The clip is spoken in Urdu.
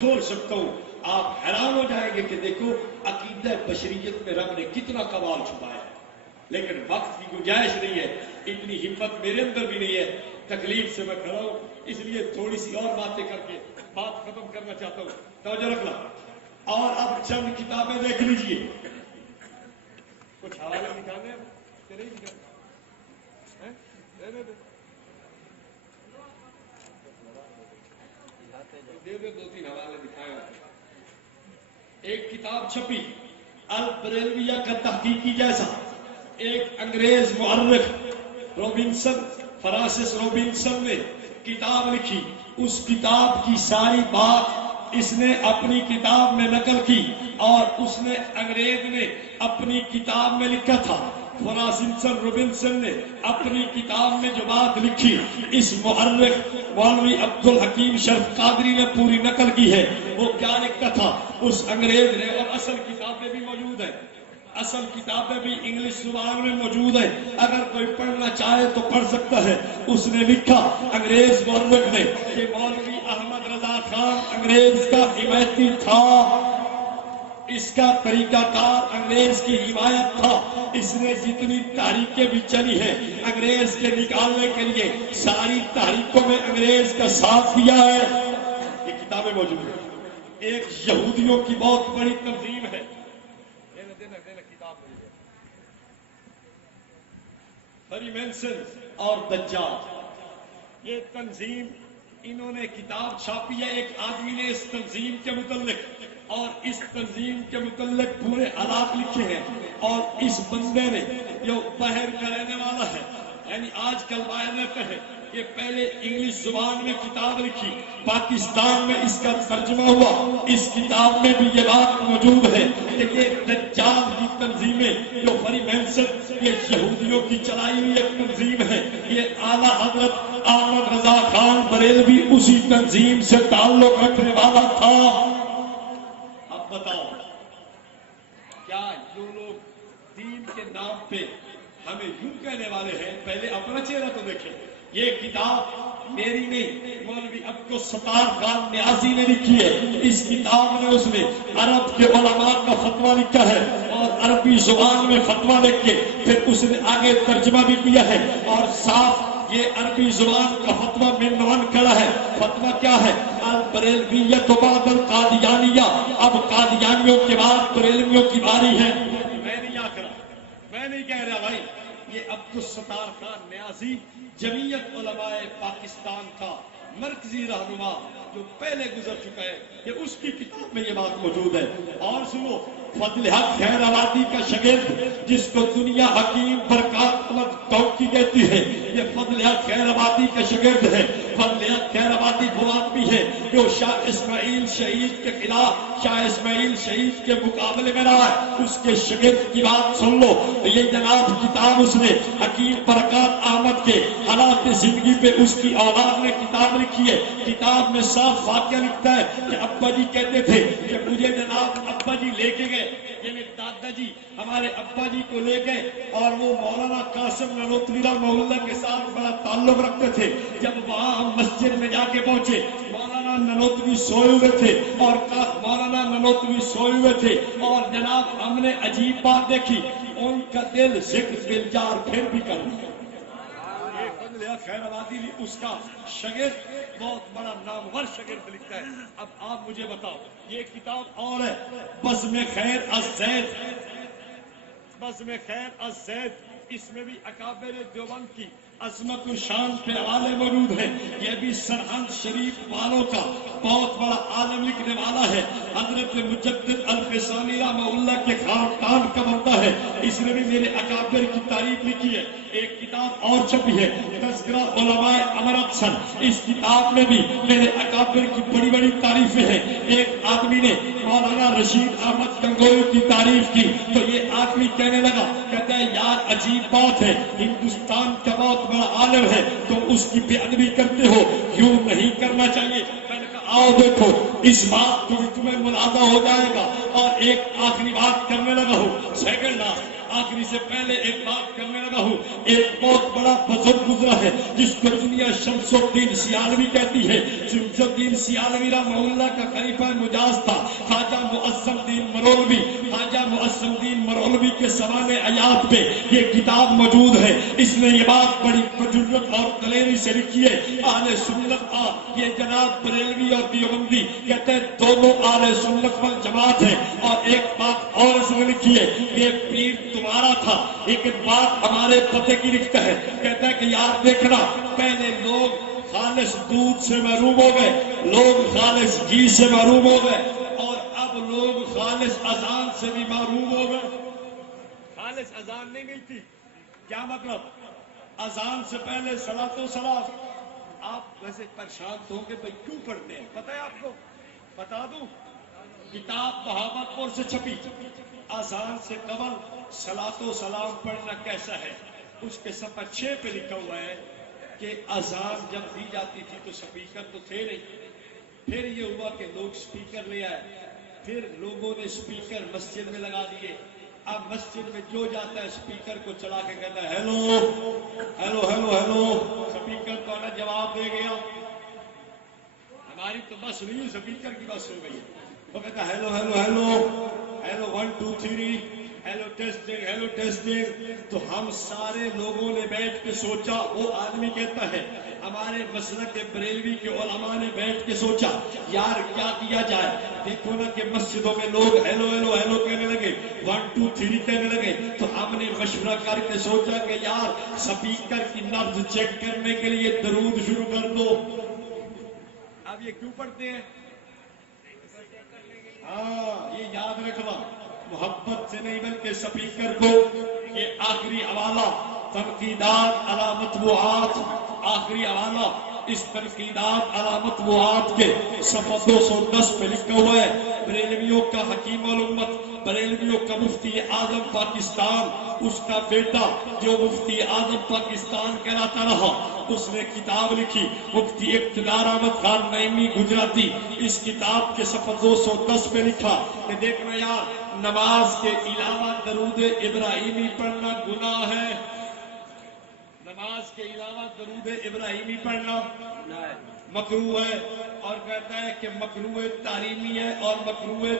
چھوڑ سکتا ہوں. آپ حیران ہو جائیں گے کہ دیکھو عقیدہ بشریت میں رب نے کتنا کمال چھپایا ہے. لیکن وقت کی گنجائش نہیں ہے, اتنی ہمت میرے اندر بھی نہیں ہے. تکلیف سے میں کھڑا ہوں, اس لیے تھوڑی سی اور باتیں کر کے بات ختم کرنا چاہتا ہوں. توجہ رکھنا. اور اب چند کتابیں دیکھ لیجئے. کچھ حوالے نکالنے کہ نہیں نکالنے؟ دے دو تین حوالے دکھائے. ایک کتاب چھپی البریلویہ کا تحقیقی جیسا, ایک انگریز مورخ روبنسن, فرانسس روبنسن نے کتاب لکھی. اس کتاب کی ساری بات اس نے اپنی کتاب میں نقل کی اور اس نے انگریز نے اپنی کتاب میں لکھا تھا. فرانسس روبنسن نے اپنی کتاب میں جو بات لکھی اس مورخ مولوی عبدالحکیم شرف قادری نے پوری نقل کی ہے. وہ کیا لکھتا تھا اس انگریز نے, اور اصل کتابیں بھی موجود ہیں, اصل کتابیں بھی انگلش زبان میں موجود ہیں, اگر کوئی پڑھنا چاہے تو پڑھ سکتا ہے. اس نے لکھا انگریز مورخ نے کہ مولوی احمد رضا خان انگریز کا حمایتی تھا, اس کا طریقہ کار انگریز کی حمایت تھا. اس نے جتنی تحریکیں بھی چلی ہیں انگریز کے نکالنے کے لیے, ساری تحریکوں میں انگریز کا ساتھ دیا ہے. یہ کتابیں موجود ہیں. ایک یہودیوں کی بہت بڑی تنظیم ہے, فری مینسن اور دجال, یہ تنظیم انہوں نے کتاب چھاپی ہے. ایک آدمی نے اس تنظیم کے متعلق اور اس تنظیم کے متعلق پورے حالات لکھے ہیں. اور اس بندے نے جو باہر کا رہنے والا ہے, یعنی آج کل باہر رہتا ہے, یہ پہلے انگلش زبان میں کتاب لکھی, پاکستان میں اس کا ترجمہ ہوا. اس کتاب میں بھی یہ بات موجود ہے کہ یہ دجال کی تنظیمیں جو فری مینسن یہ یہودیوں کی چلائی ہوئی ایک تنظیم ہے. یہ اعلیٰ حضرت احمد رضا خان بریلوی اسی تنظیم سے تعلق رکھنے والا تھا. اب بتاؤ کیا جو لوگ دین کے نام پہ ہمیں یوں کہنے والے ہیں, پہلے اپنا چہرہ تو دیکھیں. یہ کتاب میری نہیں, مولوی عبدالستار خان نیازی نے لکھی ہے. اس کتاب میں اس نے عرب کے علماء کا فتویٰ لکھا ہے اور عربی زبان میں فتویٰ لکھ کے پھر اس نے آگے ترجمہ بھی کیا ہے, اور صاف یہ عربی زبان کا فتویٰ میں نون کھڑا ہے. فتویٰ کیا ہے؟ البریلویۃ بعد القادیانیہ, اب قادیانیوں کے بعد بریلویوں کی باری ہے. میں نہیں آ کر, میں نہیں کہہ رہا بھائی, یہ عبدالستار خان نیازی جمعیت علماء پاکستان کا مرکزی رہنما جو پہلے گزر چکا ہے, کہ اس کی کتاب میں یہ بات موجود ہے. اور سنو, فضل حق خیر آبادی کا شاگرد جس کو دنیا حکیم برکات احمد توقی کہتی ہے, یہ فضل حق خیر آبادی کا شاگرد ہے. فضل حق خیر آبادی وہ آدمی ہے جو شاہ اسماعیل شہید کے خلاف, شاہ اسماعیل شہید کے مقابلے میں رہا ہے. اس کے شاگرد کی بات سن لو. یہ جناب کتاب اس نے حکیم برکات احمد کے حالات زندگی پہ اس کی اولاد نے کتاب لکھی ہے. کتاب میں صاف واقعہ لکھتا ہے کہ ابا جی کہتے تھے کہ مجھے جناب ابا جی لے کے گئے, یعنی دادا جی ہمارے ابا جی کو لے گئے, اور وہ مولانا قاسم ننوتوی رحمہ اللہ کے ساتھ بڑا تعلق رکھتے تھے. جب وہاں ہم مسجد میں جا کے پہنچے, مولانا ننوتوی سوئے ہوئے تھے اور مولانا ننوتوی سوئے ہوئے تھے, اور جناب ہم نے عجیب بات دیکھی, ان کا دل ذکر دلجار پھر بھی کر دیا. خیر آبادی اس کا شاگرد بہت بڑا نامور شاگرد لکھتا ہے. اب آپ مجھے بتاؤ, یہ کتاب اور ہے بزم خیر الزید, بزم خیر الزید, اس میں بھی اکابر دیوبند کی عظمت و شان پہ حوالے موجود ہیں. یہ بھی سرہند شریف والوں کا بہت بڑا عالم لکھنے والا ہے, حضرت مجدد الفسانی رحمہ اللہ کے خاندان کا بندہ ہے. اس نے بھی میرے اکابر کی تعریف لکھی ہے. ایک کتاب اور چھپی ہے تذکرہ علماء امرتسر, اس کتاب میں بھی میرے اکابر کی بڑی بڑی تعریفیں ہیں. ایک آدمی نے مولانا رشید احمد گنگوئی کی تعریف کی تو یہ آدمی کہنے لگا, کہتا ہے یار عجیب بات ہے, ہندوستان کا بہت بڑا عالم ہے تو اس کی بے ادبی کرتے ہو, یوں نہیں کرنا چاہیے. میں نے کہا آؤ دیکھو اس بات کو تمہیں ملاحظہ ہو جائے گا. اور ایک آخری بات کرنے لگا ہوں, سیکنڈ لاسٹ, آخری سے پہلے ایک بات کرنے لگا ہوں. ایک بہت بڑا بزرگ گزرا ہے جس کو دنیا شمس الدین سیالوی کہتی ہے. شمس الدین سیالوی رحمہ اللہ کا خلیفہ مجاز تھا. خواجہ معظم الدین مرولوی. خواجہ معظم الدین مرولوی کے سوانح حیات پہ یہ کتاب موجود ہے. اس نے یہ بات بڑی بجرت اور دلیری سے لکھی ہے. اہل سنت یہ جناب بریلوی اور دیوبندی کہتے ہیں دونوں اہل سنت والجماعت ہے. اور ایک بات اور اس نے لکھی ہے یہ پیر تمہارا تھا لیکن بات ہمارے پتے کی لکھتا ہے. کہتا ہے کہ یار دیکھنا پہلے لوگ خالص دودھ سے محروم ہو گئے, لوگ خالص گھی سے محروم ہو گئے, اور اب لوگ خالص اذان سے بھی محروم ہو گئے. خالص اذان نہیں گئی تھی. کیا مطلب؟ اذان سے پہلے صلاۃ و سلام. آپ ویسے پریشان ہوں گے بھائی کیوں پڑھتے ہیں؟ پتہ ہے آپ کو؟ بتا دوں. کتاب بہاوت پور سے چھپی. اذان سے قبل صلاۃ و سلام پڑھنا کیسا ہے؟ اس کے صفحہ 6 پہ لکھا ہوا ہے کہ اذان جب دی جاتی تھی تو سپیکر تو تھے نہیں. پھر یہ ہوا کہ لوگ سپیکر لے آئے. پھر لوگوں نے سپیکر مسجد میں لگا دیے. اب مسجد میں جو جاتا ہے سپیکر کو چلا کے کہتا ہے hello hello hello hello. Speaker تو آنا جواب دے گیا. ہماری تو بس نہیں, سپیکر کی بس ہو گئی. وہ کہتا ہے hello hello hello hello 1 2 3 hello testing hello testing. تو ہم سارے لوگوں نے بیٹھ کے سوچا. وہ آدمی کہتا ہے ہمارے مسلک کے بریلوی کے علماء نے بیٹھ کے سوچا یار کیا کیا جائے. دیکھو نا کہ مسجدوں میں لوگ ہیلو ہیلو ہیلو کہنے لگے, 1 2 3 کہنے لگے. تو ہم نے مشورہ کر کے سوچا کہ یار سپیکر کی نبض چیک کرنے کے لیے درود شروع کر دو. اب یہ کیوں پڑھتے ہیں؟ ہاں یہ یاد رکھنا, محبت سے نہیں بلکہ سپیکر کو. یہ آخری حوالہ تنقیدات علی مطبوعات. آخری حوالہ اس تنقیدات علی مطبوعات کے صفحہ 210 پہ لکھا ہوا ہے. بریلویوں کا حکیم الامت, بریلویوں کا مفتی اعظم پاکستان, اس کا بیٹا جو مفتی اعظم پاکستان کہلاتا رہا, اس نے کتاب لکھی مفتی اقتدار احمد خان نعیمی گجراتی. اس کتاب کے صفحہ 210 پہ لکھا کہ دیکھنا یار نماز کے علاوہ درود ابراہیمی پڑھنا گناہ ہے. نماز کے علاوہ درود ابراہیمی پڑھنا مکروہ ہے. اور کہتا ہے کہ مکروہ تحریمی ہے اور مکروہ